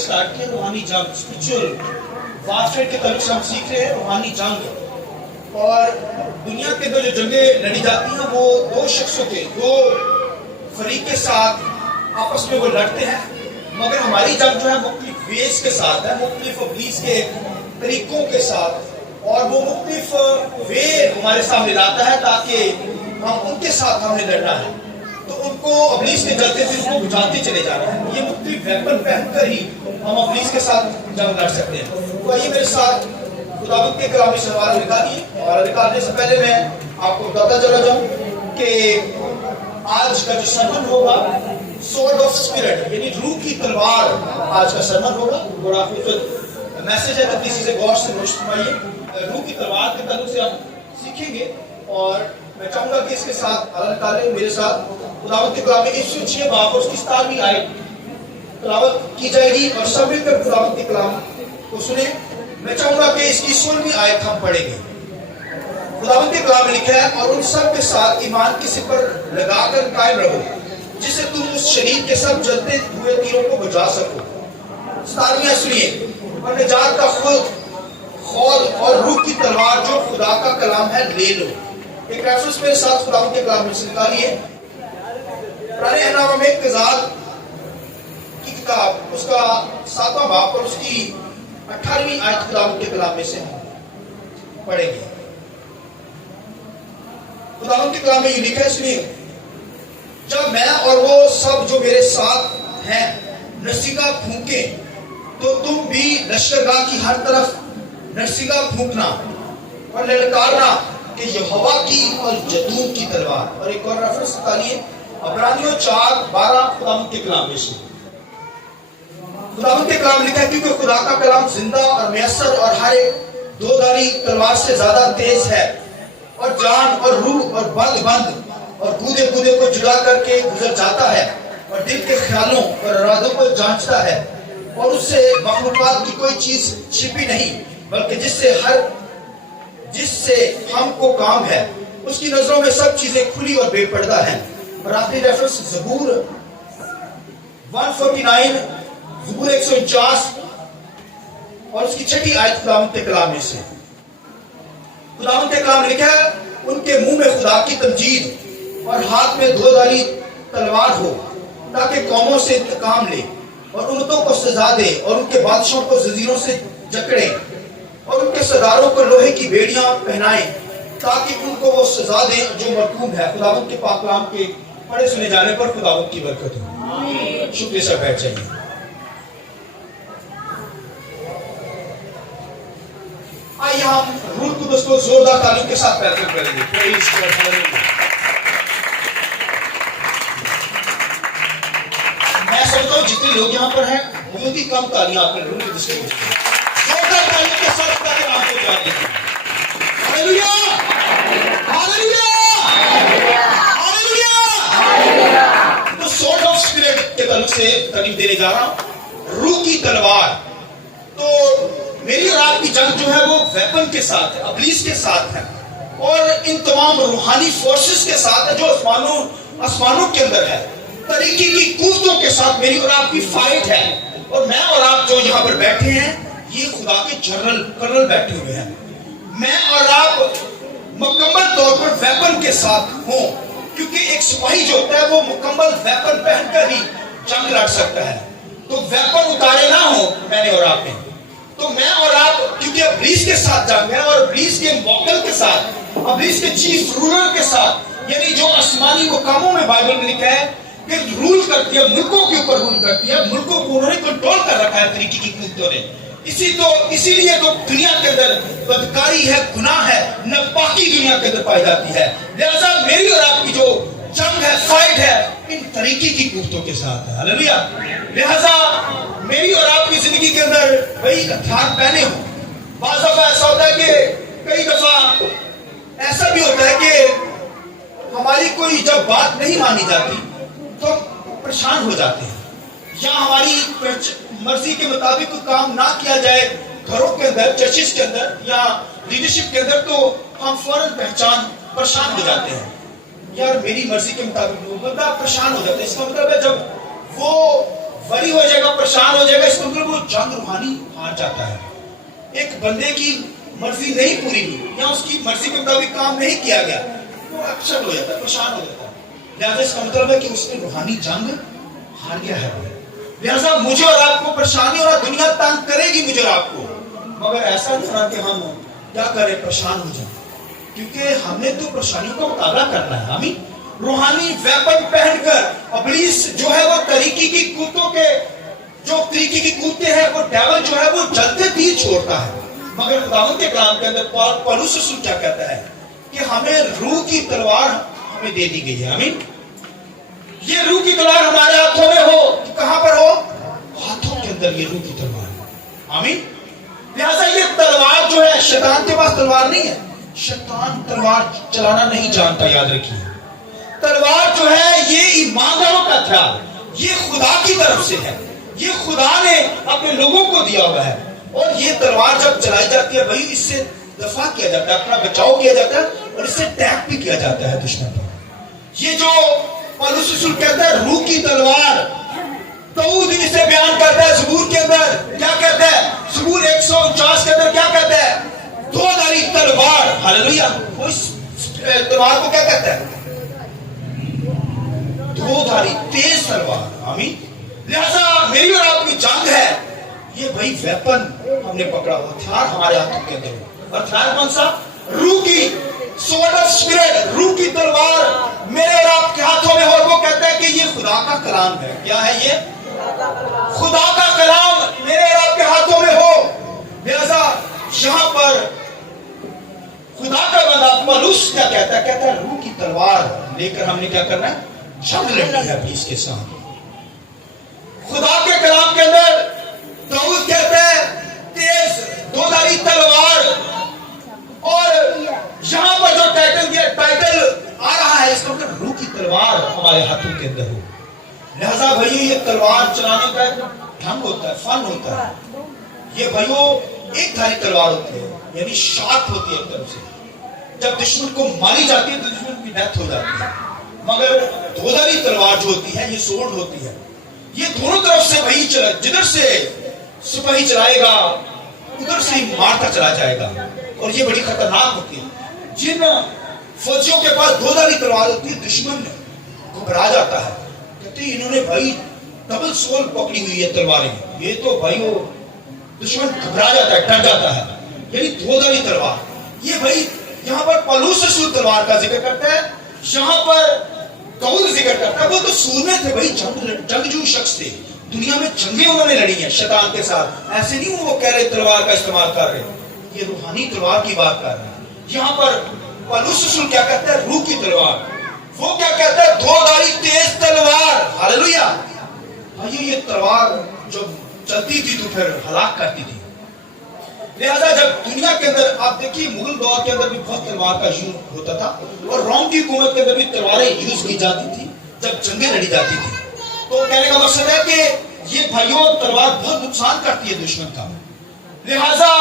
Start किया, रूहानी जंग, स्पिरिचुअल वारफेयर के ताल्लुक से हम सीख रहे हैं रूहानी जंग। और दुनिया के अंदर जो जंगें लड़ी जाती हैं वो दो शख्सों के, दो फरीक के साथ आपस में वो लड़ते हैं, मगर हमारी जंग जो है मुख्तलिफ वेज के साथ है, मुख्तलिफ इब्लीस के तरीकों के साथ, और वो मुख्तलिफ वे हमारे सामने लाता है ताकि हम उनके साथ हमें लड़ना है, तो उनको इब्लीस के जलते हुए उनको बुझाते चले जाना है। ये मुख्तलिफ वेपन पहनकर ही हम इब्लीस के साथ जंग लड़ सकते हैं। तो आइए मेरे साथ खुदावंद के कलाम से हवाला निकालिए, और निकालने से पहले मैं आपको बताता चला जाऊं कि आज का जो सरमन होगा स्वॉर्ड ऑफ स्पिरिट, यानी रूह की तलवार, आज का सरमन होगा। बड़ा खूबसूरत मैसेज है, तो किसी से गौर से नोट फरमाइए। रूह की तलवार के ताल्लुक से हम सीखेंगे, और मैं चाहूंगा कि इसके साथ हवाला निकालें मेरे साथ। खुदावंद के कलाम में 106 बाब और उसकी 17वीं आयत तिलावत की जाएगी, और सब मिलकर खुदावंद के कलाम को सुने। मैं चाहूंगा कि इसकी 16वीं आयत हम पढ़ेंगे। खुदावंद के कलाम में लिखा है, और उन सब के साथ ईमान की सिपर लगाकर कायम रहो, जिससे तुम उस शरीर के सब जलते हुए तीरों को बुझा सको। 17वीं सुनिए, और निजात का खौद और रूह की तलवार जो खुदा का कलाम है ले लो। एक रेफरेंस मेरे साथ खुदावंद के कलाम में से निकालिए, पुराने अहनामा में क़ज़ात की किताब, उसका 7वां बाब और उसकी 18वीं आयत खुदावंद के कलाम में से पढ़ेंगे। खुदावंद के कलाम में ये लिखा है, सुनिए, जब मैं और वो सब जो मेरे साथ हैं नरसिंगा फूंके, तो तुम भी लश्करगाह की हर तरफ नरसिंगा फूंकना और ललकारना कि यहोवा की और जदूद की तलवार। और एक और रेफरेंस निकालिए, इब्रानियों 4:12 खुदावंद के कलाम में से। खुदावंद के कलाम लिखा है, क्योंकि खुदा का कलाम जिंदा और मैसर और हर एक दोधारी तलवार से ज्यादा तेज है, और जान और रूह और बंद और गूदे गूदे को जुदा करके गुजर जाता है, और दिल के ख्यालों और इरादों को जांचता है, और उससे मखलूकात की कोई चीज छिपी नहीं, बल्कि जिससे हमको काम है, उसकी नजरों में सब चीजें खुली और बेपर्दा हैं। और आखिरी रेफरेंस ज़बूर 149, ज़बूर 149 और उसकी 6ठी आयत खुदावंद के कलाम में से। खुदावंद के कलाम में लिखा है, उनके मुंह में खुदा की तमजीद और हाथ में दोधारी तलवार हो, ताकि कौमों से इंतकाम ले और उम्मतों को सजा दे, और उनके बादशाहों को जंजीरों से जकड़े, और उनके सरदारों को लोहे की बेड़ियां पहनाए, ताकि उनको वो सजा दें जो मरकूम है। खुदावंद के पाक कलाम के पढ़े सुने जाने पर खुदावंद की बरकत हो। शुक्रिया, सब बैठ जाइए। आइए हम रूह कुदस को जोरदार तालीम के साथ वेलकम करेंगे। मैं समझता हूँ जितने लोग यहाँ पर हैं बहुत ही कम तालियां आपने रूह कुदस के लिए। जोरदार तालीम के साथ खुदा के नाम को प्यार देंगे। Hallelujah, hallelujah, hallelujah. तो स्वॉर्ड ऑफ स्पिरिट के ताल्लुक से तालीम देने जा रहा हूँ, रूह की तलवार। तो मेरी और आपकी जंग जो है वो वेपन के साथ है, इब्लीस के साथ है, और इन तमाम रूहानी फोर्सेस के साथ है जो आसमानों के अंदर है। तरीके की कुव्वतों के साथ मेरी और आपकी फाइट है। और मैं और आप जो यहाँ पर बैठे हैं, ये खुदा के कर्नल बैठे हुए हैं। मैं और आप मुकम्मल तौर पर वेपन के साथ हों, क्योंकि एक सिपाही जो होता है वो मुकम्मल वेपन पहनकर ही जंग लड़ सकता है। तो वेपन उतारे ना हो मैंने और आपने, तो मैं और आप क्योंकि इब्लीस के साथ जंग है, और इब्लीस के मौकल के साथ, इब्लीस के चीफ रूलर के साथ, यानी जो आसमानी मुकामों में बाइबल में लिखा है कि रूल करती है, मुल्कों के ऊपर रूल करती है, मुल्कों को उन्होंने कंट्रोल कर रखा है तरीके की कुव्वतों ने। इसीलिए तो दुनिया के अंदर बदकारी है, गुनाह है, नापाकी दुनिया के अंदर पाई जाती है। लिहाजा मेरी और आपकी जो जंग है, फाइट है, इन तरीके की कुव्वतों के साथ है। हालेलुया। लिहाजा मेरी और आपकी जिंदगी के अंदर वही हथियार पहने हो। बाज़ दफा ऐसा होता है कि कई दफा ऐसा भी होता है कि हमारी कोई जब बात नहीं मानी जाती तो परेशान हो जाते हैं, या हमारी मर्जी के मुताबिक कोई काम ना किया जाए घरों के अंदर, चर्चिस के अंदर या लीडरशिप के अंदर, तो हम फौरन परेशान हो जाते हैं। यार मेरी मर्जी के मुताबिक बंदा परेशान हो जाता है। इसका मतलब है जब वो वरी हो जाएगा, परेशान हो जाएगा, इसका मतलब वो जंग रूहानी हार जाता है। एक बंदे की मर्जी नहीं पूरी हुई या उसकी मर्जी के मुताबिक काम नहीं किया गया, वो अक्सर हो जाता है, परेशान हो जाता है। लिहाजा इसका मतलब है कि उसने रूहानी जंग हार गया है। लिहाजा मुझे और आपको परेशानी और दुनिया तंग करेगी मुझे और आपको, मगर ऐसा नहीं होना कि हम क्या करें, परेशान हो जाए, क्योंकि हमने तो परेशानियों का मुकाबला करना है। हमें रूहानी वेपन पहनकर इब्लीस जो है वो तरीके की कूदों के जो तरीके की कूदते हैं, वो डेविल जो है वो जलते तीर छोड़ता है। मगर खुदावंद के कलाम के अंदर पौलुस रसूल क्या कहता है कि हमें रूह की तलवार हमें दे दी गई है। आमीन। ये रूह की तलवार हमारे हाथों में हो, तो कहां पर हो? हाथों के अंदर ये रूह की तलवार है। आमीन। लिहाजा ये तलवार जो है, शैतान के पास तलवार नहीं है, शैतान तलवार चलाना नहीं जानता, याद रखिए। तलवार जो है ये ईमानदारों का हथियार, ये खुदा की तरफ से है, ये खुदा ने अपने लोगों को दिया हुआ है। और ये तलवार जब चलाई जाती है भाई, इससे दफा किया जाता है, अपना बचाव किया जाता है, और इससे अटैक भी किया जाता है दुश्मन पर। ये जो पौलुस रसूल कहता है रूह की तलवार, दाऊद इसे बयान करता है ज़बूर के अंदर, क्या कहता है? ज़बूर 149 के अंदर क्या कहता है? दो धारी तलवार। हालेलुया। वो इस तलवार को क्या कहता है? दो धारी तेज तलवार। आमीन। लिहाजा मेरी और आपकी जंग है, ये भाई वेपन हमने पकड़ा हुआ, हथियार हमारे हाथों के अंदर। और हथियार कौन सा? रूह की स्वॉर्ड ऑफ स्पिरिट, रूह की तलवार मेरे और आपके हाथों में हो। और वो कहता है कि ये खुदा का कलाम है। क्या है ये? खुदा का कलाम मेरे और आपके हाथों में हो। लिहाजा यहां पर खुदा का बंदा पौलुस क्या कहता है? कहता है रूह की तलवार लेकर हमने क्या करना है? जंग लड़नी है अपनी इसके साथ। खुदा के कलाम के अंदर दाऊद कहता है तेज दो धारी तलवार। और यहां पर जो टाइटल आ रहा है, इसका मतलब रूह की तलवार हमारे हाथों के अंदर हो। लिहाजा भाइयों ये तलवार चलाने का एक ढंग होता है, फन होता है। ये भाइयों एक धारी तलवार होती है, यानी शार्प होती है एक तरफ से। जब दुश्मन को मारी जाती है तो दुश्मन की डेथ हो जाती है। मगर दो धारी तलवार जो होती है, ये सोर्ड होती है, ये दोनों तरफ से भाई जिधर से सिपाही चलाएगा उधर से ही मारता चला जाएगा। और ये बड़ी खतरनाक होती है। जिन फौजियों के पास दो धारी तलवार होती है, दुश्मन घबरा जाता है, कहते इन्होंने भाई डबल सोल पकड़ी हुई है तलवारें, ये तो भाई वो दुश्मन घबरा जाता है, डर जाता है। यानी दो धारी तलवार, ये भाई यहाँ पर पौलुस रसूल तलवार का जिक्र करता है, यहाँ पर दाऊद जिक्र करता है। वो तो सूरमे थे भाई, जंगजू शख्स थे, दुनिया में जंगें उन्होंने लड़ी हैं शैतान के साथ। ऐसे नहीं वो कह रहे तलवार का इस्तेमाल कर रहे, ये रूहानी तलवार की बात कर रहे हैं। यहाँ पर पौलुस रसूल क्या कहता है? रूह की तलवार। वो क्या कहता है? दो धारी तेज तलवार। हालेलुया। भाइयों ये तलवार जब चलती थी तो फिर हलाक करती थी। लिहाजा जब दुनिया के अंदर आप देखिए, मुगल दौर के अंदर भी बहुत तलवार का यूज होता था, और रोम की हुकूमत के अंदर भी तलवारें यूज की जाती थी जब जंगें लड़ी जाती थी। तो कहने का मकसद है कि ये भाइयों तलवार बहुत नुकसान करती है दुश्मन का। लिहाजा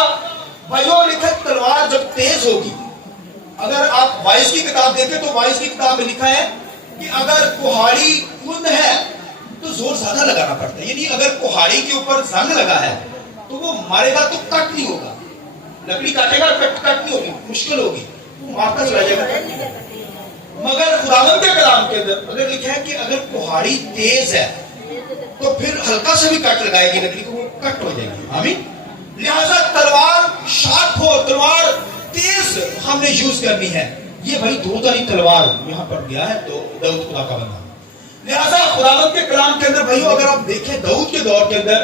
भाइयों लिखा तलवार जब तेज होगी, अगर आप वाइस की किताब देखें तो वाइस की किताब में लिखा है कि अगर कुहाड़ी कुंद है तो जोर ज्यादा लगाना पड़ता है। यानी अगर कुहाड़ी के ऊपर जंग लगा है तो वो मारेगा तो कट नहीं होगा, लकड़ी काटेगा कट नहीं होगी, मुश्किल होगी, मारता चला जाएगा। मगर खुदावंद के कलाम के अंदर अगर लिखा है कि अगर कुहाड़ी तेज है तो फिर हल्का से भी कट लगाएगी लकड़ी को, वो कट हो जाएगी। आमीन। लिहाजा तलवार शार्प हो, तलवार तेज हमने यूज करनी है। ये भाई दो धारी तलवार यहाँ पर दिया है तो दाऊद खुदा का बंदा। लिहाजा खुदावंद के कलाम के अंदर भाइयों अगर आप देखें दाऊद के दौर के अंदर,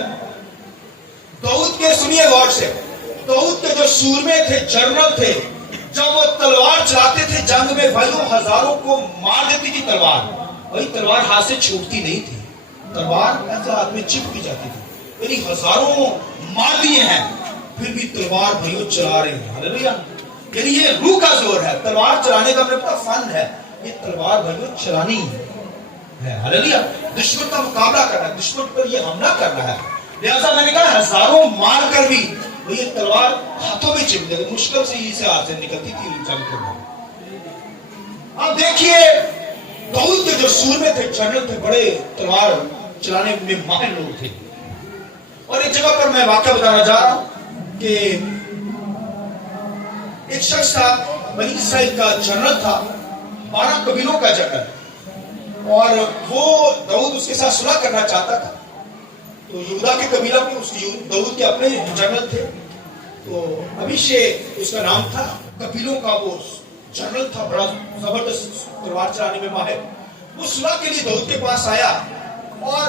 दाऊद के सुनिए गौर से, दाऊद के जो सूरमे थे, जनरल थे, जब वो तलवार चलाते थे जंग में भाइयों हजारों को मार देती थी तलवार। भाई तलवार हाथ से छूटती नहीं थी, तलवार ऐसे हाथ में चिपक जाती थी। यानी हजारों मार दिए हैं, फिर भी तलवार भाइयों चला रहे हैं। हालेलुया। यानी ये रूह का जोर है, तलवार चलाने का अपना फन है, ये तलवार भाइयों चलानी है। हालेलुया। दुश्मन का मुकाबला करना है, दुश्मन पर ये हमला करना है। लिहाजा मैंने कहा हजारों मार कर भी ये तलवार हाथों में चिपक गई, मुश्किल से इसे हाथ से निकलती थी जंग के बाद। अब देखिए दाऊद के जो सूरमे थे, जनरल थे, बड़े तलवार चलाने में माहिर लोग थे। और एक जगह पर मैं वाकया बताना जा रहा हूं कि एक शख्स था, बनी इस्राइल का जनरल था, 12 कबीलों का जनरल, और वो दाऊद उसके साथ सुलह करना चाहता था। तो यहूदा के कबीला में दाऊद के अपने जनरल थे, तो अभिषेक उसका नाम था, कबीलों का वो जनरल था, बड़ा जबरदस्त तलवार चलाने में माहिर। वो सुलह के लिए दाऊद के पास आया और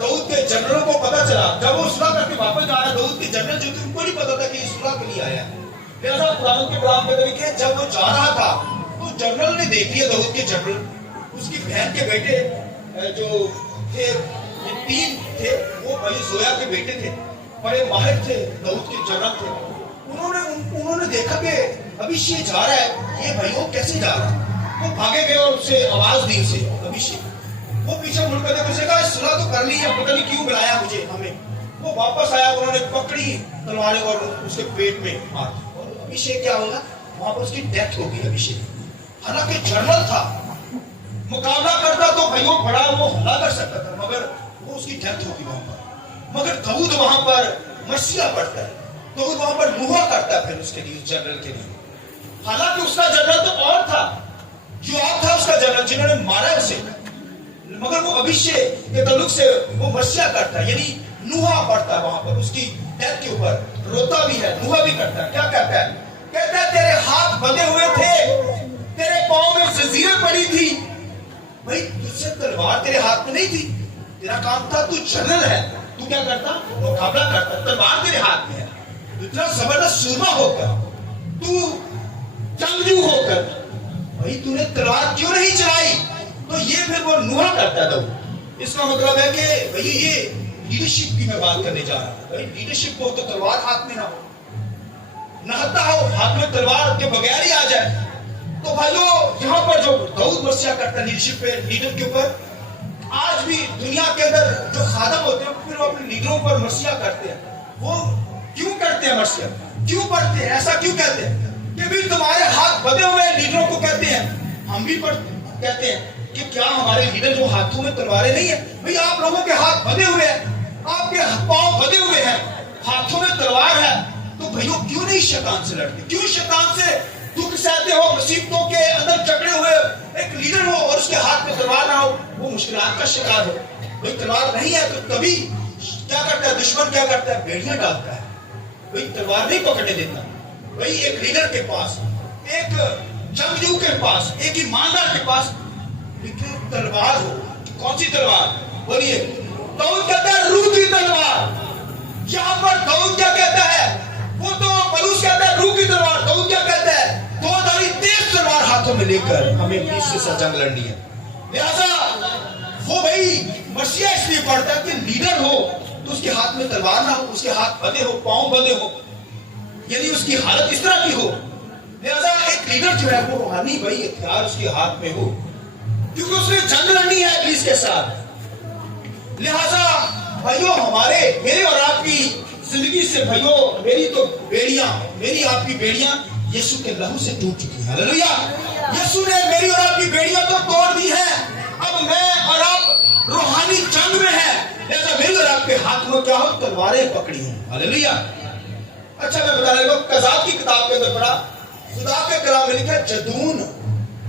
दाऊद के जनरलों को पता चला, जब वो सुलह करके वापस जा रहा, दाऊद के जनरल जो थे उनको नहीं पता था कि सुलह के लिए आया है। लिहाजा खुदावंद के कलाम में लिखा, जब वो जा रहा था तो जनरल ने देख लिया, दाऊद के जनरल, उसकी बहन के बेटे जो थे, ये 3 थे, वो भाई जोया के बेटे थे, बड़े माहिर थे, दाऊद के जनरल थे। उन्होंने देखा कि अभिषेक जा रहा है, ये भाइयों कैसे जा रहा है। वो भागे गए और उससे आवाज दी उसे, अभिषेक। वो पीछे मुड़कर देखा, उसे कहा सुलह तो कर ली है, पता नहीं क्यों बुलाया मुझे हमें। वो वापस आया, उन्होंने पकड़ी तलवारें और उसके पेट में मार। और अभिषेक क्या होगा, वहां पर उसकी डेथ होगी। अभिषेक हालांकि जनरल था, मुकाबला करता तो भाइयों बड़ा वो हमला कर सकता था, मगर वो उसकी डेथ होगी वहां पर। मगर दाऊद वहां पर मसीहा पड़ता है, दाऊद वहां पर दुआ करता है फिर उसके लिए, जनरल के लिए। हालांकि उसका जनरल तो और था, योआब था उसका जनरल, जिन्होंने मारा उसे, मगर वो अभिषेक के तल्लुक से वो मसीहा करता है, यानी नुहा पड़ता है वहां पर उसकी डेथ के ऊपर, रोता भी है, नुहा भी करता है। क्या कहता है, कहता है तेरे हाथ बंधे हुए थे, तेरे पांव में जंजीरें पड़ी थी। भाई तुझसे तलवार तेरे हाथ में नहीं थी, तेरा काम था, तू जनरल है, तू क्या करता, मुकाबला करता, तलवार तेरे हाथ में है। इतना जबरदस्त सूरमा होकर, तू जंगजू होकर, भाई तूने तलवार क्यों नहीं चलाई। तो ये फिर वो नुहा करता था। इसका मतलब है कि भाई ये लीडरशिप की मैं बात करने जा रहा हूं। भाई लीडरशिप हो तो तलवार हाथ में ना हो, नहाता हो हाथ में तलवार के बगैर ही आ जाए। तो भाइयों यहाँ पर जो दाऊद मसीहा करता है लीडरशिप पे, लीडर के ऊपर, आज भी दुनिया के अंदर जो खादम होते हैं फिर वो अपने लीडरों पर मसीहा करते हैं। वो क्यों करते हैं मसीहा, क्यों पढ़ते हैं, ऐसा क्यों कहते हैं कि भी तुम्हारे हाथ बंधे हुए हैं। लीडरों को कहते हैं, हम भी कहते हैं कि क्या हमारे लीडर जो हाथों में तलवारें नहीं है। भाई आप लोगों के हाथ बंधे हुए हैं, आपके पांव बंधे हुए हैं, हाथों में तलवार है, तो भाइयों क्यों नहीं शैतान से लड़ते, क्यों शैतान से दुख सहते हो, मुसीबतों के अंदर जकड़े हुए एक लीडर हो और उसके हाथ में तलवार ना हो, वो मुश्किलात का शिकार हो। भाई तलवार नहीं है तो तभी क्या करता है दुश्मन, क्या करता है, बेड़ियां डालता है, भाई तलवार नहीं पकड़ने देता। भाई एक लीडर के पास, एक जंगजू के पास, एक ईमानदार के पास तलवार हो, कौन सी तलवार, बोलिए। दाऊद कहता है रूह की तलवार। यहाँ पर दाऊद क्या कहता है, वो तो पलूस कहता है रूह की तलवार, दाऊद क्या कहता है, दो धारी तेज तलवार हाथों में लेकर हमें इसके साथ जंग लड़नी है। लिहाजा वो भाई मसीहा इसलिए पढ़ता है कि लीडर हो तो उसके हाथ में तलवार ना हो, उसके हाथ बंधे हो, पांव बंधे हो, यानी उसकी हालत इस तरह की हो। लिहाजा एक लीडर जो है वो रूहानी भाई इख्तियार उसके हाथ में हो, क्योंकि उसने जंग लड़नी है इब्लीस के साथ। लिहाजा भाइयों हमारे, मेरे और आपकी जिंदगी से भाइयों, मेरी तो बेड़ियां, मेरी आपकी बेड़ियां यीशु के लहू से टूट चुकी है। हालेलुया। यीशु ने मेरी और आपकी बेड़ियां तो तोड़ दी है। अब मैं और आप रूहानी जंग में है, लिहाजा मेरी और आपके हाथ में क्या हो, तलवारें पकड़ी हो। हालेलुया। अच्छा मैं बता रहा हूं, कज़ाब की किताब के अंदर पढ़ा, खुदा के कलाम में लिखा, जदून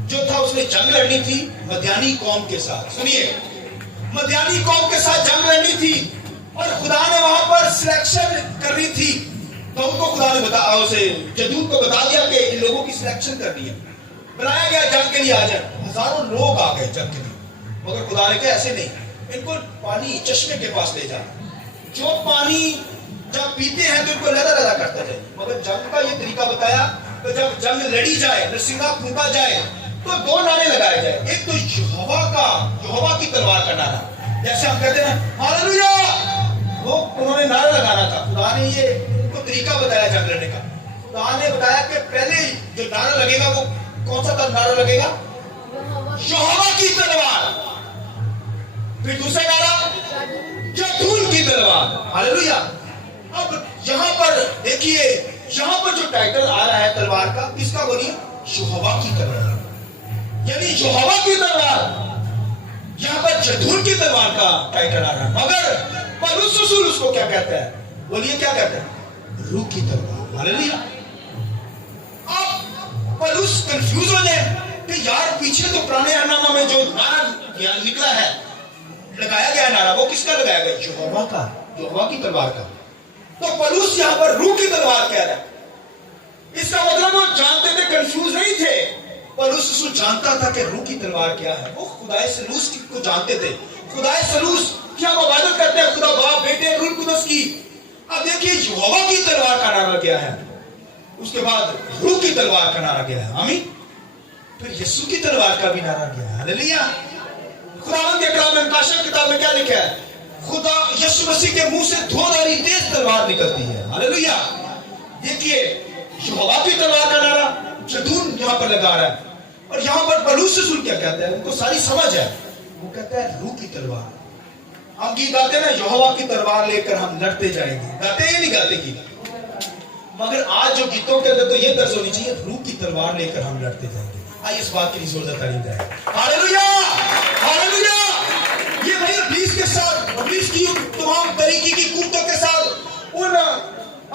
जो था उसने जंग लड़नी थी मदियानी कौम के साथ। सुनिए, मदियानी कौम के साथ जंग लड़नी थी और खुदा ने वहां पर सिलेक्शन करनी थी। तो उनको खुदा ने बताया, उसे जदून को बता दिया कि इन लोगों की सिलेक्शन करनी है, बुलाया गया जंग के लिए आ जाए। हजारों लोग आ गए जंग के लिए, मगर खुदा ने कहा ऐसे नहीं, इनको पानी चश्मे के पास ले जा, जो पानी जब पीते हैं तो इनको लदा लदा करता जाए। मगर जंग का ये तरीका बताया, तो जब जंग लड़ी जाए, नरसिंगा फूंका जाए, तो 2 नारे लगाए जाए। एक तो यहोवा की तलवार का नारा, जैसे हम कहते हैं हालेलुया, वो उन्होंने नारा लगाना था। खुदा ने ये उनको तरीका बताया जंग लड़ने का। खुदा ने बताया कि पहले जो नारा लगेगा वो कौन सा नारा लगेगा, यहोवा की तलवार। फिर दूसरा नारा, जदून की तलवार। हालेलुया। अब यहाँ पर देखिए, यहाँ पर जो टाइटल आ रहा है तलवार का, किसका बोलिए, यहोवा की तलवार, यानी यहोवा की तलवार। यहाँ पर जदून की तलवार का टाइटल आ रहा है, मगर पौलुस रसूल उसको क्या कहता है? बोलिए क्या कहता है? रूह की तलवार। हालेलुया। अब पौलुस कंफ्यूज हो जाए कि यार पीछे तो पुराने नामा में जो नारा निकला है, लगाया गया नारा, वो किसका लगाया गया? यहोवा का, यहोवा की तलवार का। तो पौलुस यहाँ पर रूह की तलवार कह रहा है। इसका मतलब वो जानते थे, कंफ्यूज नहीं थे। पौलुस रसूल जानता था कि रूह की तलवार क्या है। वो खुदाए सलूस को जानते थे। खुदाए सलूस की हम इबादत करते हैं, खुदा बाप, बेटे, रूह कुदस की। अब देखिए यहोवा की तलवार का नारा क्या है, उसके बाद रूह की तलवार का नारा क्या है। आमीन। फिर यीशु की तलवार का भी नारा क्या है? हालेलुया। खुदावंद के कलाम में, काशफ किताब में क्या लिखा है? खुदा यीशु मसीह के मुंह से धोधारी तेज तलवार निकलती है। हालेलुया। देखिए यहोवा की तलवार का नारा जदून यहाँ पर लगा रहा है। और यहाँ पर पौलुस रसूल क्या कहता है? उनको सारी समझ है। वो कहता है रूह की तलवार। हम गीत गाते हैं ना, यहोवा की तलवार लेकर हम लड़ते जाएंगे। गाते हैं नहीं गाते गीत? मगर आज जो गीतों के अंदर तो ये दर्ज होनी चाहिए, रूह की तलवार लेकर हम लड़ते जाएंगे। आइए इस बात के लिए जोरदार तारीफ करें। Hallelujah, hallelujah. ये भाई इब्लीस के साथ, इब्लीस की तमाम तरीके की कुव्वतों के साथ, उन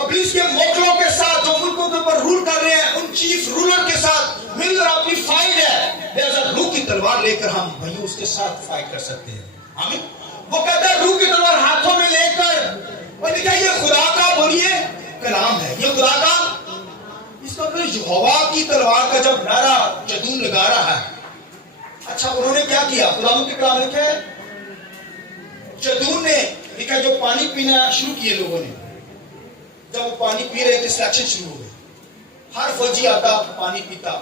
इब्लीस के मोकलों के साथ जो मुल्कों के ऊपर रूल कर रहे हैं, उन चीफ रूलर के साथ मिलकर अपनी फाइट है। लिहाजा रूह की तलवार लेकर हम भाई उसके साथ फाइट कर सकते हैं। आमीन। वो कहता है रूह की तलवार हाथों में लेकर, और देखिए ये खुदा का, बोलिए, कलाम है। ये खुदा का, इसका मतलब यहोवा की तलवार का जब नारा जदून लगा रहा है। अच्छा उन्होंने क्या किया? खुदावंद के कलाम लिखा है, जदून ने लिखा जो पानी पीना शुरू किए लोगों ने, जब वो पानी पी रहे थे सिलेक्शन शुरू हो गई। हर फौजी आता पानी पीता,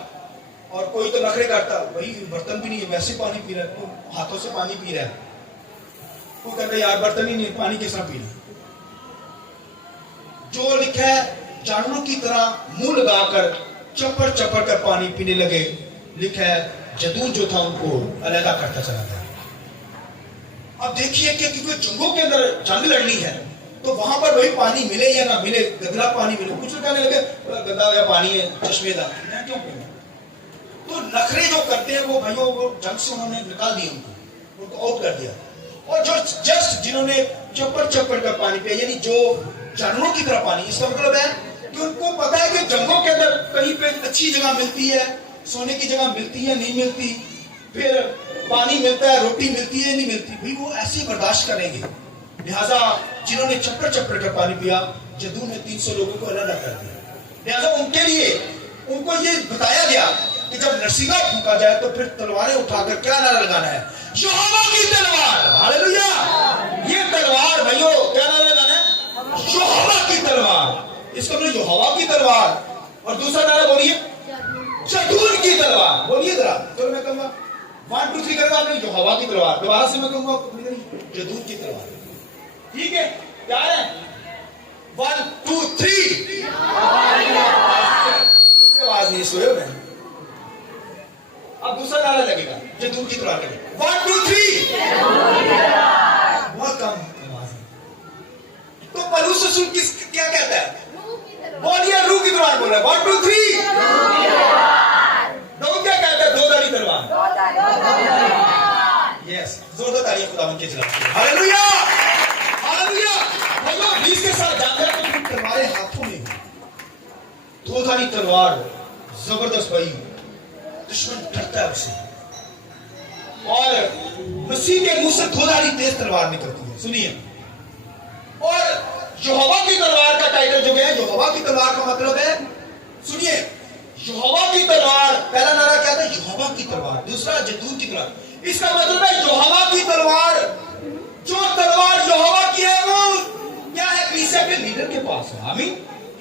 और कोई तो नखरे करता, भाई बर्तन भी नहीं है, वैसे पानी पी रहा है, तो हाथों से पानी पी रहा है। वो कहता यार बर्तन ही नहीं, पानी किस तरह पीना। जो लिखा है जानवरों की तरह मुंह लगाकर चप्पड़ चप्पड़ कर पानी पीने लगे। लिखा है जदून जो था उनको अलग करता चला गया। अब देखिए कि क्योंकि जंगों के अंदर जंग लड़नी है, तो वहां पर वही पानी मिले या ना मिले, गंदा पानी मिले, कुछ लोग कहने लगे गंदा या पानी है चश्मेदार, मैं क्यों पीऊं? तो नखरे जो करते हैं वो भाइयों, वो जंग से उन्होंने निकाल दिया, उनको आउट कर दिया। और जो जस्ट जिन्होंने चप्पड़ चप्पड़ कर पानी पिया, यानी जो जानवरों की तरह पानी, इसका मतलब है कि उनको पता है कि जंगों के अंदर कहीं पे अच्छी जगह मिलती है, सोने की जगह मिलती है, नहीं मिलती, फिर पानी मिलता है, रोटी मिलती है, नहीं मिलती, भाई वो ऐसे बर्दाश्त करेंगे। लिहाजा जिन्होंने चप्पड़ चप्पड़ कर पानी पिया, जदून ने 300 लोगों को अलग कर दिया। लिहाजा उनके लिए उनको ये बताया गया कि जब नरसिंगा फूंका जाए तो फिर तलवारें उठाकर क्या नारा लगाना है? यहोवा की तलवार। हालेलुया। ये तलवार भाइयों क्या नारा लगाना है? यहोवा की तलवार। इसको बोलिए यहोवा की तलवार। और दूसरा नारा बोलिए जदून की तलवार। बोलिए जरा, चलो मैं कहूंगा 1 2 3 करेगा आपने यहोवा की तलवार, दोबारा से मैं कहूंगा जदून की तलवार। ठीक है, क्या है? 1 2 3। आवाज नहीं सोए मैं। अब दूसरा नारा लगेगा जदून की तलवार लगेगा। 1 2 3। बहुत कम आवाज है। तो पौलुस रसूल किस क्या कहता है? बोलिए रूह की तलवार बोल रहा है। 1 2 3। दो क्या कहता है? दो-धारी तलवार। यस, जोरदार तालियां खुदावंद के खिलाफ। Hallelujah, hallelujah. भाइयों इब्लीस के साथ जंग है तो तलवारें हाथों में, दो-धारी तलवार, जबरदस्त भाई, दुश्मन डरता है उससे। और मसीह के मुंह से दो-धारी तेज तलवार निकलती है। सुनिए, और यहोवा की तलवार का टाइटल जो है, यहोवा की तलवार का मतलब है, सुनिए, यहोवा की तलवार, पहला नारा क्या था? यहोवा की तलवार। दूसरा जदून की तलवार। इसका मतलब है यहोवा की तलवार, जो तलवार यहोवा की है वो क्या है? कलीसिया के लीडर के पास है। आमीन।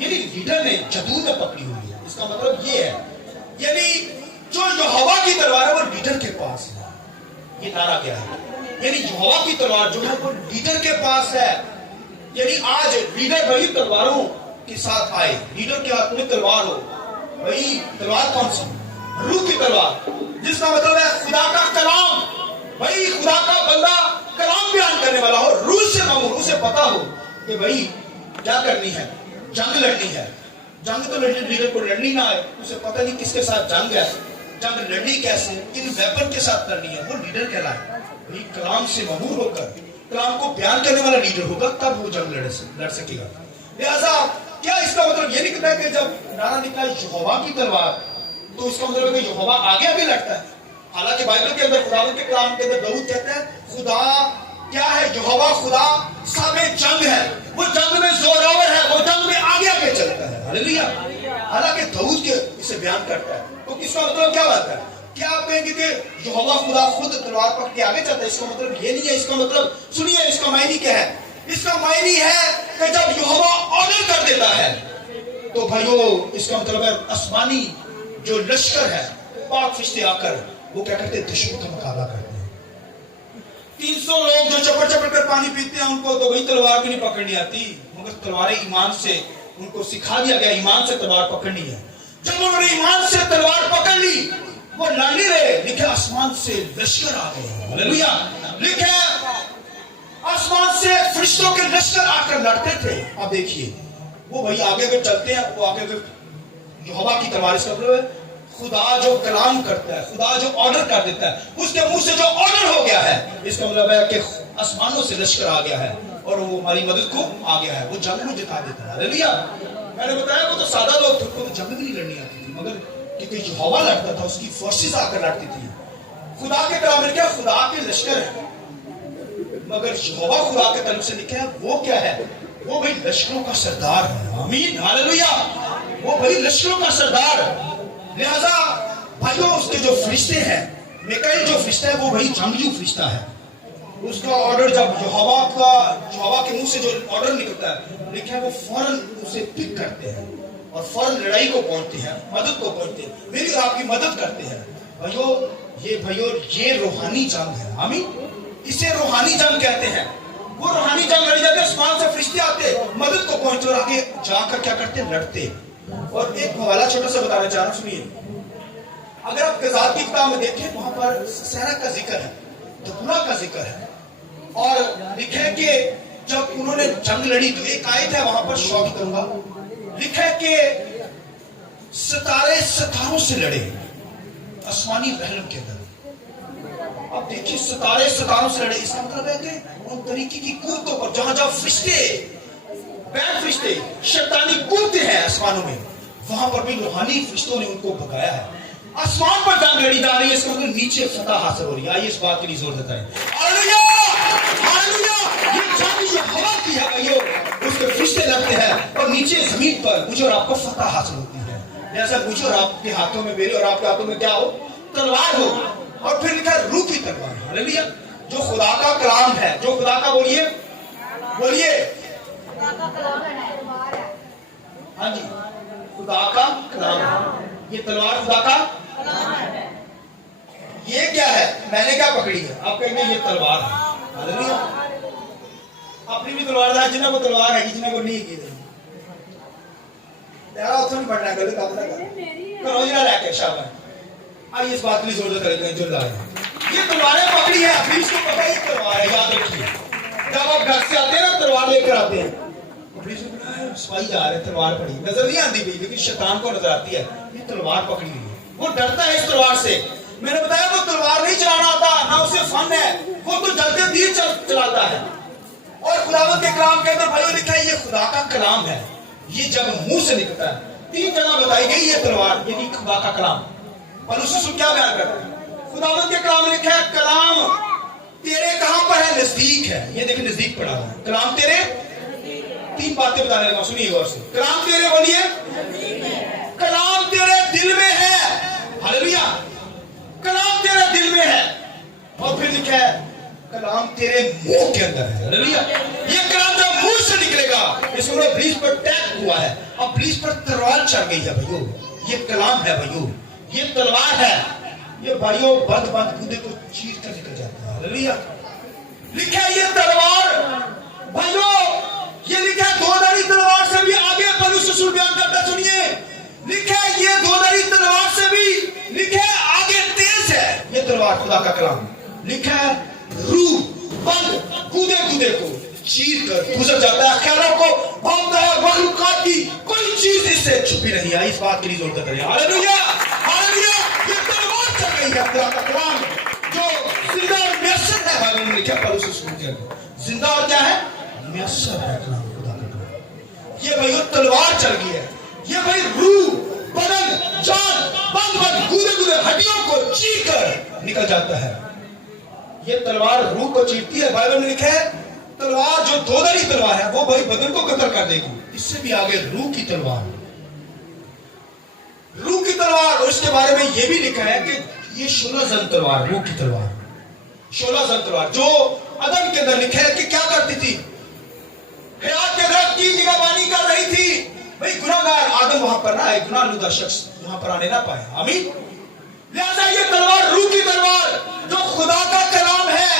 यानी लीडर ने जदून में पकड़ी हुई है। इसका मतलब ये है, यानी जो यहोवा की तलवार है वो लीडर के पास है। ये नारा क्या है? यानी यहोवा की तलवार जो है वो लीडर के पास है। यानी आज लीडर वही तलवारों के साथ आए, लीडर के हाथ में तलवार हो। वही तलवार कौन सी? रूह की तलवार, जिसका मतलब है खुदा का कलाम। भाई खुदा का बंदा कलाम बयान करने वाला हो, रूह से मामूल, उसे पता हो कि भाई क्या करनी है, जंग लड़नी है। जंग तो लीडर को लड़नी ना आए, उसे पता नहीं किसके साथ जंग है, जंग लड़नी कैसे, किन वेपन के साथ करनी है, वो लीडर कहलाए। भाई कलाम से मबूर होकर कलाम को बयान करने वाला लीडर होगा, तब वो जंग लड़ सकेगा। लिहाजा क्या इसका मतलब ये निकलता है कि जब नारा निकला यहोवा की तलवार, तो इसका मतलब है कि यहोवा आगे आगे लड़ता है। हालांकि बाइबल के अंदर खुदा के कलाम के अंदर दाऊद कहता है खुदा क्या है, यहोवा खुदा सामे जंग है, वो जंग में जोरावर है, वो जंग में आगे आगे चलता है। हालेलुया। हालांकि दाऊद के इसे बयान करता है, तो इसका मतलब क्या बात है? क्या आप कहेंगे कि यहोवा खुदा खुद तलवार पकड़ के आगे चलता है? इसका मतलब ये नहीं है। इसका मतलब सुनिए, इसका मायने क्या है? इसका मायने है कि जब यहोवा ऑर्डर कर देता है तो भाइयों इसका मतलब है आसमानी जो लश्कर है, पाक फरिश्ते आकर वो क्या करते हैं? दुश्मन का मुकाबला करते हैं। 300 लोग जो चपड़ चपड़ कर पानी पीते हैं, उनको तो वही तलवार भी नहीं पकड़नी आती, मगर तलवार ईमान से उनको सिखा दिया गया, ईमान से तलवार पकड़नी है। जब उन्होंने ईमान से तलवार पकड़ ली, वो लड़ नहीं रहे, लिखे आसमान से लश्कर आ गए। हालेलुया। लिखे आसमान से फरिश्तों के लश्कर आकर लड़ते थे। अब देखिए वो भाई आगे अगर चलते हैं, वो आगे यहोवा की तलवार, इसका मतलब है खुदा जो कलाम करता है, खुदा जो ऑर्डर कर देता है, उसके मुंह से जो ऑर्डर हो गया है, इसका मतलब है कि आसमानों से लश्कर आ गया है और वो हमारी मदद को आ गया है, वो जंग में जिता देता है। हालेलुया। मैंने बताया वो तो सादा लोग थे, उनको तो जंग भी नहीं लड़नी आती थी, मगर क्योंकि यहोवा लड़ता था, उसकी फोर्सेस आकर लड़ती थी। खुदा के कलाम में क्या खुदा के लश्कर है, मगर यहोवा खुदा के तरफ से लिखा है वो क्या है? वो भाई लश्करों का सरदार है। आमीन। हालेलुया। वो भाई लश्करों का सरदार। लिहाजा भाइयों उसके जो फरिश्ते हैं, मिकाईल जो फरिश्ता है, वो भाई जंगजू फरिश्ता है। उसका ऑर्डर जब यहोवा के मुंह से जो ऑर्डर निकलता है, लिखा है वो फौरन उसे पिक करते हैं और फौरन लड़ाई को पहुंचते हैं, मदद को पहुंचते हैं, मेरी और आपकी मदद करते हैं। भाइयों ये रूहानी जंग है। आमीन। इसे रूहानी जंग कहते हैं। वो रूहानी जंग लड़ी जाती है, आसमान से फरिश्ते आते, मदद को पहुंचते और आगे जाकर क्या करते? लड़ते। और एक हवाला छोटा सा बताना चाह रहा हूं, सुनिए। अगर आप क़ज़ात की किताब में देखें, वहां पर सिसरा का जिक्र है, दबूरा का जिक्र है, और लिखा है कि जब उन्होंने जंग लड़ी तो एक आयत है वहां पर, शौक करूंगा, लिखा है कि सितारे सितारों से लड़े आसमानी रहलम के अंदर। अब देखिए सितारे सितारों से लड़े, इसका मतलब है कि उन तरीके की कूदों पर जहां जहां फरिश्ते बैड फरिश्ते शैतानी कूदते हैं आसमानों में, वहां पर भी रूहानी फरिश्तों ने उनको भगाया है। आसमान पर जंग लड़ी जा रही है, इसका मतलब नीचे फतह हासिल हो रही है। आइए इस बात के लिए जोर देता है। हालेलुया। हालेलुया। ये जंग यहोवा की है भाइयों, उसके फरिश्ते लड़ते हैं और नीचे जमीन पर मुझे और आपको फतह हासिल होती है। जैसा मुझे और आपके हाथों में, मेरे और आपके हाथों में क्या हो? तलवार हो। और फिर लिखा रूह की तलवार। हालेलुया। जो खुदा का कलाम है, जो खुदा का, बोलिए बोलिए, हाँ जी, खुदा का कलाम है। ये तलवार खुदा का कलाम है। ये क्या है? मैंने क्या पकड़ी है? आप कहेंगे ये तलवार है। हालेलुया। अपनी भी तलवार है, जिन्हें को तलवार है, जिन्हें को नहीं की यार ऑप्शन पढ़ना है, गलत आपने करो जरा लेके शाबाश। आइए इस बात के लिए जोर देते हैं, जो ला रहे हैं ये तलवारें पकड़ी है, अभी इसको पता है तलवार है, याद रखिए। जब आप घर से आते हैं ना, तलवार लेकर आते हैं, सिपाही जा रहे, तलवार पड़ी, नजर नहीं आती भाई, लेकिन शैतान को नजर आती है, ये तलवार पकड़ी हुई है। वो डरता है इस तलवार से। मैंने बताया वो तलवार नहीं चलाना आता, ना उसे फन है, वो तो जलते तीर चलाता है। और खुदावंद के कलाम के अंदर भाइयों लिखा है ये खुदा का कलाम है। ये जब मुंह से निकलता है, 3 जगह बताई गई ये तलवार, यानी खुदा का कलाम। और उससे क्या बयान करता है? खुदावंद के कलाम में लिखा है कलाम तेरे कहां पर है? नजदीक है। ये देखिए नजदीक पड़ा हुआ है। कलाम तेरे, 3 बातें बताने लगा, सुनिए गौर से। कलाम तेरे, बोलिए, कलाम तेरे दिल में है। हालेलुया। कलाम तेरे दिल में है। और फिर लिखा है कलाम तेरे मुंह के अंदर है। हालेलुया। ये कलाम जब मुंह से निकलेगा, इसमें इब्लीस पर अटैक हुआ है, अब इब्लीस पर तलवार चढ़ गई है भाइयों। ये कलाम है भाइयों, ये तलवार है। ये भाइयों बंद कूदे को चीर कर निकल जाता है। हालेलुया। लिखा है ये तलवार भाइयों, ये लिखा है 2 धारी तलवार से भी आगे पौलुस रसूल बयान करता, सुनिए। लिखा है ये 2 धारी तलवार से भी, लिखा है आगे तेज है ये तलवार, खुदा का कलाम। लिखा है रूह बंद कूदे को चीर कर गुजर जाता है, ख्यालों को भागता है, मखलूकात की कोई चीज इससे छुपी नहीं है। इस बात के लिए जोर देते हैं। हालेलुया। हालेलुया। ये तलवार चल गई है, खुदा का कलाम जो जिंदा मैसेज है, बाइबल में लिखा पौलुस रसूल के अंदर, जिंदा और क्या है, मुयस्सर है कलाम खुदा का कलाम। ये भाई तलवार चल गई है, ये भाई रूह बदन जान बंद गुदे गुदे हड्डियों को चीर कर निकल जाता है। ये तलवार रूह को चीरती है। बाइबल में लिखा है तलवार जो दोधारी तलवार है वो भाई बदन को कत्ल कर देगी। इससे भी आगे रूह की तलवार, रूह की तलवार। और इसके बारे में यह भी लिखा है कि ये 16 जन तलवार, रूह की तलवार, 16 जन तलवार जो अदम के अंदर लिखा है कि क्या करती थी, हयात के दरख्त की निगहबानी कर रही थी। भाई गुनाहगार आदम वहां पर ना आए, गुनाहलुदा शख्स वहां पर आने ना पाए। आमीन। लिहाजा ये तलवार रूह की तलवार जो खुदा का कलाम है,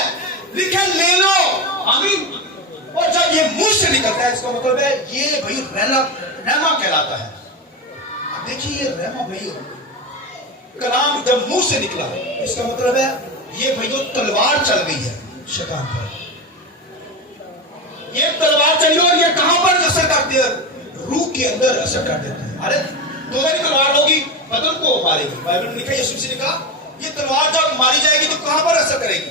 लिखे ले लो। आमीन। और जब ये मुंह से निकलता है इसका मतलब है ये भाई रहमा कहलाता है। अब देखिए ये रहमा भाई कलाम जब मुंह से निकला इसका मतलब है ये भाई तलवार चल गई है शैतान पर। ये तलवार चली और ये कहां पर असर करती है, रूह के अंदर असर कर देती है। अरे दोधारी तलवार होगी बदन को मारेगी। बाइबल में लिखा, यीशु मसीह ने कहा ये तलवार जब मारी जाएगी तो कहां पर असर करेगी,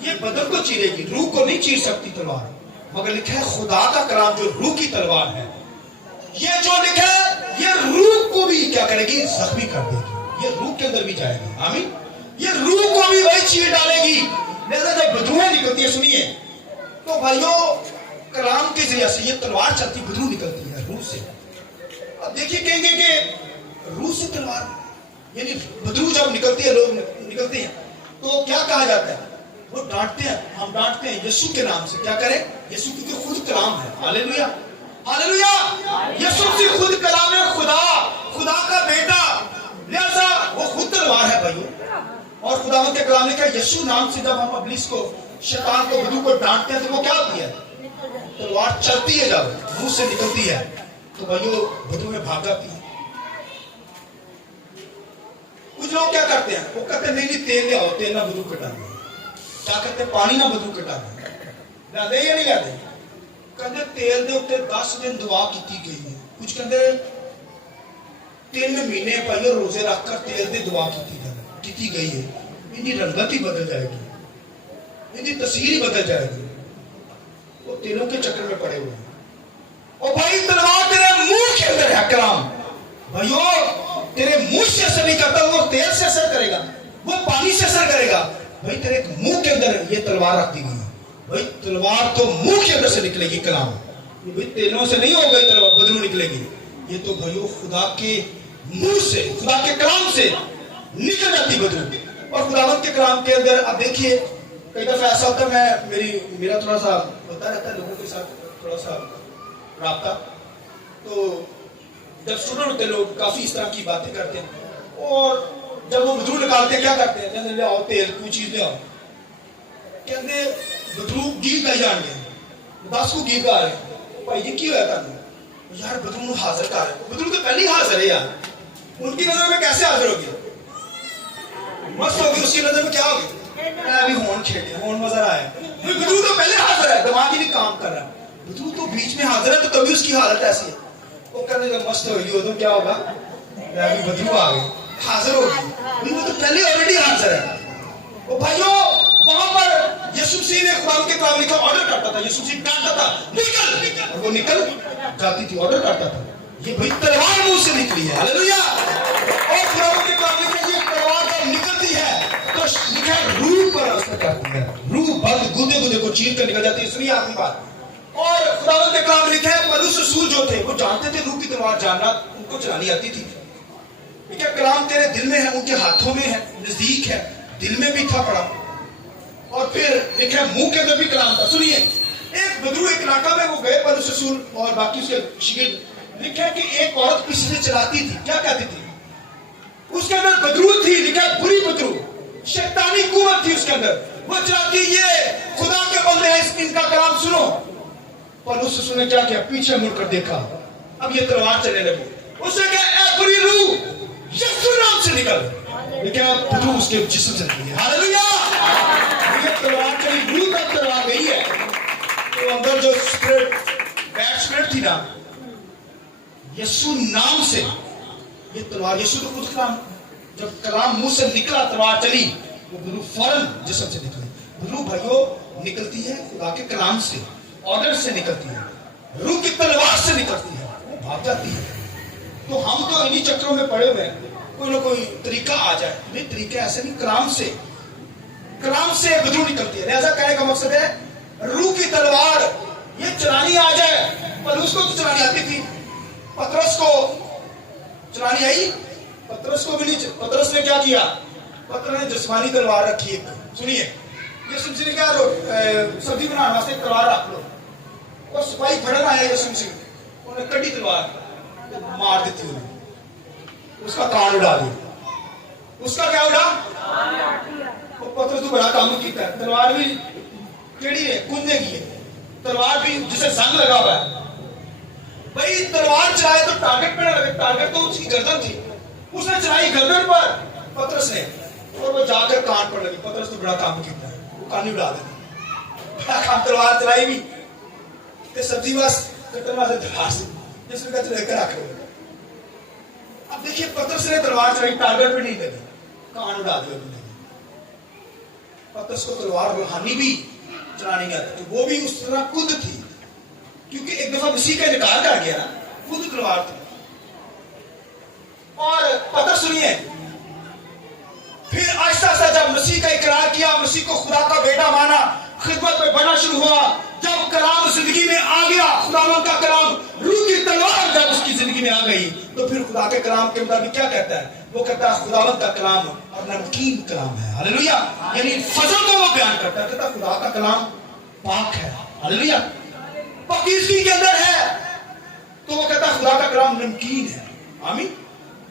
ये बदन को चीरेगी, रूह को नहीं चीर सकती तलवार। मगर लिखा है खुदा का कलाम जो रूह की तलवार है, ये जो लिखा है ये रूह को भी क्या करेगी, जख्मी कर देगी। ये रूह के अंदर भी जाएगी। आमीन। ये रूह को भी वही चीर डालेगी। जब बदबूएं निकलती है, सुनिए तो भाइयों कलाम के जरिए से ये तलवार चलती, बदबू निकलती है रूह से। अब देखिए कहेंगे कि रूह से तलवार यानी बदबू जब निकलती है, लोग निकलते हैं तो क्या कहा जाता है, वो डांटते हैं, हम डांटते हैं यीशु के नाम से। क्या करें, यीशु क्योंकि खुद कलाम है। Hallelujah hallelujah. यीशु से खुद कलाम है, खुदा का बेटा, लिहाजा वो खुद तलवार है भाइयों। और खुदावंद के कलाम लिखा है यीशु नाम से जब हम इब्लीस को, शैतान को, बदबू को डांटते हैं तो वो क्या होती है, तलवार चलती है, जब मुंह से निकलती है तो भाइयों बदबू में भाग जाती है। कुछ लोग क्या करते हैं, वो कहते हैं नहीं तेल ले आओ, तेल ना बदबू कटा दे। क्या करते हैं, पानी ना बदबू कटा दे, लादे या नहीं लादे। कहते तेल दे उत्ते 10 दिन दुआ की गई है। कुछ कहते 3 महीने भाइयों रोजे रखकर तेल दे दुआ की गई है। इनकी रंगत ही बदल जाएगी, इनकी तस्वीर ही बदल जाएगी। वो तेलों के चक्कर में पड़े हुए हैं। और भाई तलवार तेरे मुंह के अंदर है कलाम। भाइयों तेरे मुंह से असर नहीं करता, वो तेल से असर करेगा, वो पानी से असर करेगा। भाई तेरे मुंह के अंदर ये तलवार रख दी गई है। भाई तलवार तो मुंह के अंदर से निकलेगी कलाम, भाई तेलों से नहीं हो गई तलवार, बदबू निकलेगी। ये तो भाइयों खुदा के मुंह से, खुदा के कलाम से निकल जाती बदबू। और खुदावंद के कलाम के अंदर अब देखिए कई दफा ऐसा होता है, मेरा थोड़ा सा होता रहता है लोगों के साथ थोड़ा सा राब्ता, तो जब स्टूडेंट होते लोग काफी इस तरह की बातें करते हैं और जब वो बदबू निकालते हैं क्या करते हैं, कहते ले आओ तेल, कोई चीज ले आओ, कहते बदबू गीत गाई जान गए 10 को गीत गा रहे भाई जी की होया था यार, बदबू हाजिर कर रहे, बदबू तो पहले ही हाजिर है यार, उनकी नजर में कैसे हाजिर होगी, मस्त होगी, उसकी नजर में क्या होगी, अभी होन खेले, होन मजा आया। बदबू तो पहले हाजिर है, दिमाग ही नहीं काम कर रहा, बदबू तो बीच में हाजिर है, तो तभी उसकी हालत ऐसी है। वो करने जब मस्त होगी तो क्या होगा, अभी बदबू आ गई, हाजिर होगी, वो तो पहले ऑलरेडी हाजिर है। वो भाइयों वहां पर यीशु मसीह ने खुदा के कलाम लिखा, ऑर्डर करता था, यीशु मसीह डांटता था निकल, और वो निकल जाती थी, ऑर्डर करता था। ये भाई तलवार मुंह से निकली है। हालेलुया। और खुदा के कलाम लिखा ये तलवार जब निकलती है तो लिखा रूह पर असर करती है, रूह बंद गुदे गुदे को चीर कर निकल जाती है। सुनिए आखिरी बात, और खुदावंद के कलाम लिखा है पौलुस रसूल जो थे वो जानते थे रूह की तलवार जानना, उनको चलानी आती थी। ठीक है, कलाम तेरे दिल में है, उनके हाथों में है, नजदीक है, दिल में भी था पड़ा। और फिर लिखा मुंह के अंदर भी कलाम था। सुनिए एक बदरू एक इलाका में वो गए पौलुस रसूल और बाकी उसके शिगिर्द, लिखा कि एक औरत पीछे से चलाती थी, क्या कहती थी, उसके अंदर बदरू थी, लिखा बुरी बदरू, शैतानी कुवत थी उसके अंदर, वो चलाती, ये खुदा के बंदे हैं, इनका कलाम सुनो। पौलुस रसूल ने क्या किया, पीछे मुड़कर देखा, अब ये तलवार चलने लगी, उसने कहा ए बुरी रूह यीशु नाम से निकल, लेकिन बदरू उसके जिस्म से निकली। हालेलुया। ये तलवार चली, रूह तक तलवार गई है, तो अंदर जो स्पिरिट, बैड स्पिरिट थी ना, यीशु नाम से ये तलवार, यीशु तो खुद कलाम, जब कलाम मुंह से निकला तलवार चली, वो बदरू फौरन जिस्म से निकली। बदबू भाइयों निकलती है खुदा के कलाम से, ऑर्डर से निकलती है, रूह की तलवार से निकलती है, वो भाग जाती है। तो हम तो इन्हीं चक्रों में पड़े हुए हैं, कोई ना कोई तरीका आ जाए, नहीं तरीका ऐसे नहीं, कलाम से बदबू निकलती है। लिहाजा कहने का मकसद है रूह की तलवार ये चलानी आ जाए। पर उसको तो चलानी आती थी, पतरस को चलानी आई, पतरस को भी नहीं। पतरस ने क्या किया? पतरस ने जिस्मानी तलवार रखी एक। सुनिए, यीशु मसीह ने क्या सब्जी बनाने वास्ते तलवार रख लो, और सिपाही फड़न आया यीशु मसीह, उन्होंने कड़ी तलवार मार दी थी, उन्हें उसका कान उड़ा दिया। उसका क्या उड़ा? पतरस तो बड़ा काम किया है, तलवार भी केड़ी है, कुंदे की है तलवार भी, जिसे जंग लगा हुआ है। भाई तलवार चलाए तो टारगेट पे ना लगे, टारगेट तो उसकी गर्दन थी, उसने चलाई गर्दन पर पतरस ने, और वो जाकर कान पर लगी। पतरस तो बड़ा काम किया है, वो कान ही उड़ा देती, बड़ा काम, तलवार चलाई भी ते सब्जी बस कटन वाले तलवार से जिसमें का लेकर रख लो। अब देखिए पतरस ने तलवार चलाई, टारगेट पे नहीं लगी, कान उड़ा दिया। पतरस को तलवार रूहानी भी चलानी नहीं आती, तो वो भी उस तरह खुद थी, क्योंकि एक दफा मसीह का इनकार कर गया ना, खुद तलवार थी। और पतरस सुनिए, फिर आहिस्ता आहिस्ता जब मसीह का इकरार किया, मसीह को खुदा का बेटा माना, खिदमत में बढ़ना शुरू हुआ, जब कलाम जिंदगी में आ गया, खुदावंद का कलाम, रूह की तलवार जब उसकी जिंदगी में आ गई, तो फिर खुदा के कलाम के मुताबिक क्या कहता है? वो कहता है खुदावंद का कलाम और नमकीन कलाम है। हालेलुया, यानी फजल को वो बयान करता है, कहता खुदा का कलाम पाक है। हालेलुया, पाकीज़गी के अंदर है, तो वो कहता खुदा का कलाम नमकीन है। आमीन,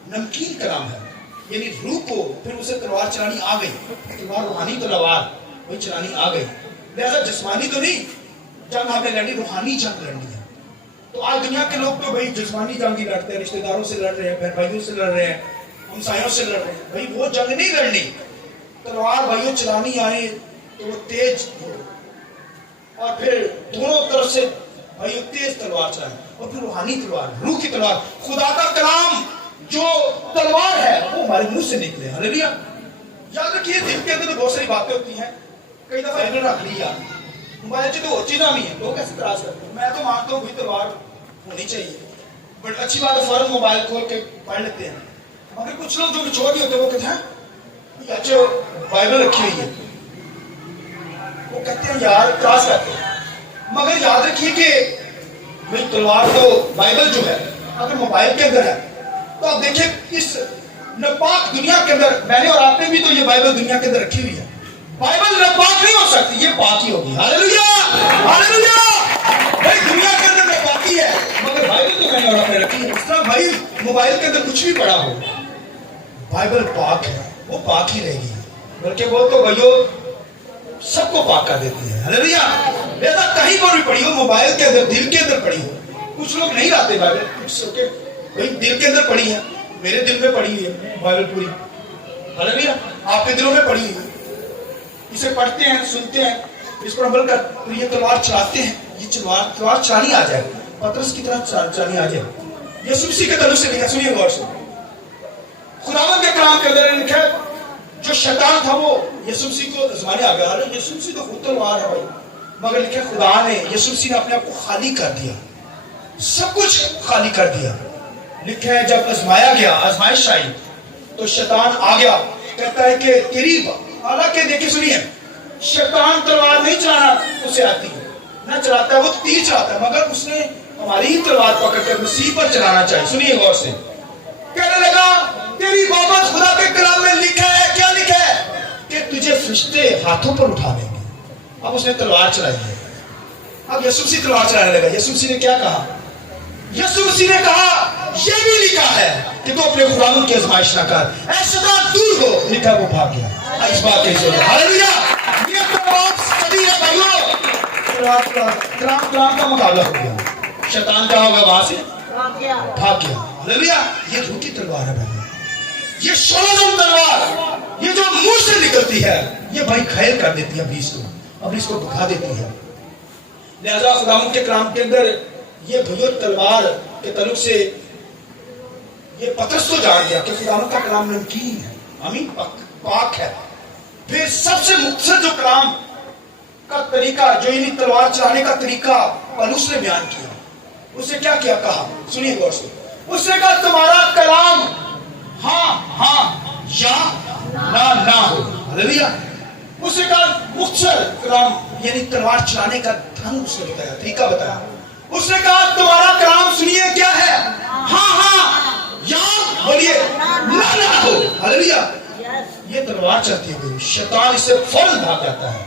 नमकीन कलाम है, यानी रूह को फिर उसे तलवार चलानी आ गई, तलवार रूहानी तलवार वही चलानी आ गई। लिहाजा जिस्मानी तो नहीं जंग हमें लड़नी, रूहानी जंग लड़नी है। तो आज दुनिया के लोग तो भाई जिस्मानी जंग ही लड़ते हैं, रिश्तेदारों से लड़ रहे हैं, बहन भाइयों से लड़ रहे हैं, हमसायों से लड़ रहे हैं। भाई वो जंग नहीं लड़नी, तलवार भाइयों चलानी आए तो वो तेज हो, और फिर दोनों तरफ से भाइयों तेज तलवार चलाए, और फिर रूहानी तलवार, रूह की तलवार, खुदा का कलाम जो तलवार है वो हमारे मुंह से निकले। हालेलुया, याद रखिए दिल के अंदर तो बहुत सारी बातें होती हैं, कई दफा इन्हें रख लिया, मोबाइल से तो चीज़ा भी है, लोग कैसे तराश करते हैं। मैं तो मानता हूँ तलवार होनी चाहिए, बट अच्छी बात है फौरन मोबाइल खोल के पढ़ लेते हैं। मगर कुछ लोग जो निचोड़ भी होते हैं वो कहते हैं अच्छा बाइबल रखी हुई है, वो कहते हैं यार तराश करते हैं। मगर याद रखिए कि भाई तलवार तो बाइबल जो है अगर मोबाइल के अंदर है, तो आप देखिए इस नापाक दुनिया के अंदर, मैंने और आपने भी तो ये बाइबल दुनिया के अंदर रखी हुई है। बाइबल नापाक नहीं हो सकती, ये पाक ही होगी। हालेलुया, हालेलुया, भाई दुनिया के अंदर नापाकी है, मगर बाइबल तो मैंने और आपने रखी है। इस तरह भाई मोबाइल के अंदर कुछ भी पड़ा हो, बाइबल पाक है, वो पाक ही रहेगी, बल्कि वो तो भाइयों सबको पाक कर देती है। हालेलुया, ऐसा कहीं पर भी पड़ी हो, मोबाइल के अंदर, दिल के अंदर पड़ी हो। कुछ लोग नहीं लाते बाइबल, कुछ भाई दिल के अंदर पड़ी है, मेरे दिल में पड़ी हुई है बाइबल पूरी। हालेलुया, आपके दिलों में पड़ी हुई है, इसे पढ़ते हैं, सुनते हैं, इस पर अमल कर, तो ये तलवार चलाते हैं। ये तलवार चलानी आ जाए, पतरस की तरह चलानी आ जाए। यीशु मसीह के तरफ से लिखा, सुनिए गौर से, खुदावंद के कलाम के अंदर लिखा, जो शैतान था वो यीशु मसीह को आजमाने आ गया। अरे यीशु मसीह तो खुद तलवार है भाई, मगर लिखा खुदा ने, यीशु मसीह ने अपने आप को खाली कर दिया, सब कुछ खाली कर दिया। लिखा है जब आजमाया गया, आजमाइश आई, तो शैतान आ गया, कहता है कि तेरी, हालांकि देखिए सुनिए, शैतान तलवार नहीं चलाना उसे आती है, ना चलाता है, वो तीर चलाता है, मगर उसने हमारी ही तलवार पकड़कर मसीह पर चलाना चाहिए। सुनिए गौर से, कहने लगा तेरी बाबत खुदा के कलाम में लिखा है, क्या लिखा है? कि तुझे फरिश्ते हाथों पर उठा लेंगे। अब उसने तलवार चलाई है, अब यीशु मसीह तलवार चलाने लगा। यीशु मसीह ने क्या कहा? यीशु मसीह ने कहा यह भी लिखा है कि तू अपने खुदावंद की आजमाइश ना कर, ऐसा दूर हो, लिखा वो भाग गया। इस बात के हालेलुया, ये तलवार सदी है भाइयों, कलाम का मुकाबला हो गया, शैतान क्या होगा, वहां से भाग गया। हालेलुया, ये रूह की तलवार है भाई, ये शोलम तलवार, ये जो मुंह से निकलती है, ये भाई घायल कर देती है अब्लीस को दुखा देती है। लिहाजा खुदावंद के कलाम के अंदर ये भैया तलवार के तलुक से ये पतरस तो जान गया कि खुदावंद का कलाम नमकीन है, आमीन, पाक है। फिर सबसे मुख्तसर जो कलाम का तरीका, जो इन्हीं तलवार चलाने का तरीका पौलुस ने बयान किया। उसने क्या किया, कहा, सुनिए गौर से, उसने कहा तुम्हारा कलाम हाँ हाँ या ना हो। हालेलुया। उसने कहा मुख्तसर कलाम, यानी तलवार चलाने का ढंग उसने बताया, तरीका बताया। उसने कहा तुम्हारा कलाम सुनिए क्या है, हाँ या बोलिए ना हो। हालेलुया। ये तलवार चलती है, शैतान इससे फौरन भाग जाता है।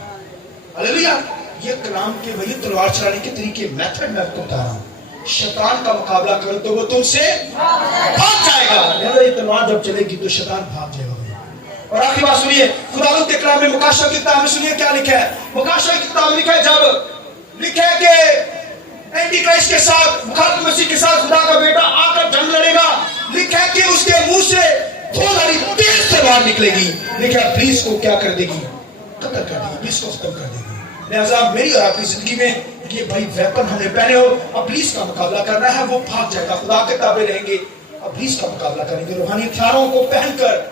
हालेलुया। ये कलाम के वही तलवार चलाने के तरीके, मेथड मैं आपको बता रहा हूँ। शैतान का मुकाबला करो तो वो तुमसे भाग जाएगा। ये तलवार जब चलेगी तो शैतान भाग जाएगा। और आखिरी बात सुनिए, खुदावंद के कलाम में मुकाशा की किताब में सुनिए क्या लिखा है। मुकाशा की किताब में लिखा है, जब लिखा है कि एंटी क्राइस्ट के साथ, मुखातिब मसीह के साथ खुदा का बेटा आकर जंग लड़ेगा, लिखा है कि उसके मुंह से धोधारी तेज तलवार निकलेगी। लिखा है इब्लीस को क्या कर देगी, कत्ल कर देगी, इब्लीस को खत्म कर देगी। लिहाजा मेरी और आपकी जिंदगी में ये भाई वेपन हमने पहने हो, इब्लीस का मुकाबला करना है, वो भाग जाएगा। खुदा के ताबे रहेंगे, इब्लीस का मुकाबला करेंगे, रूहानी हथियारों को पहनकर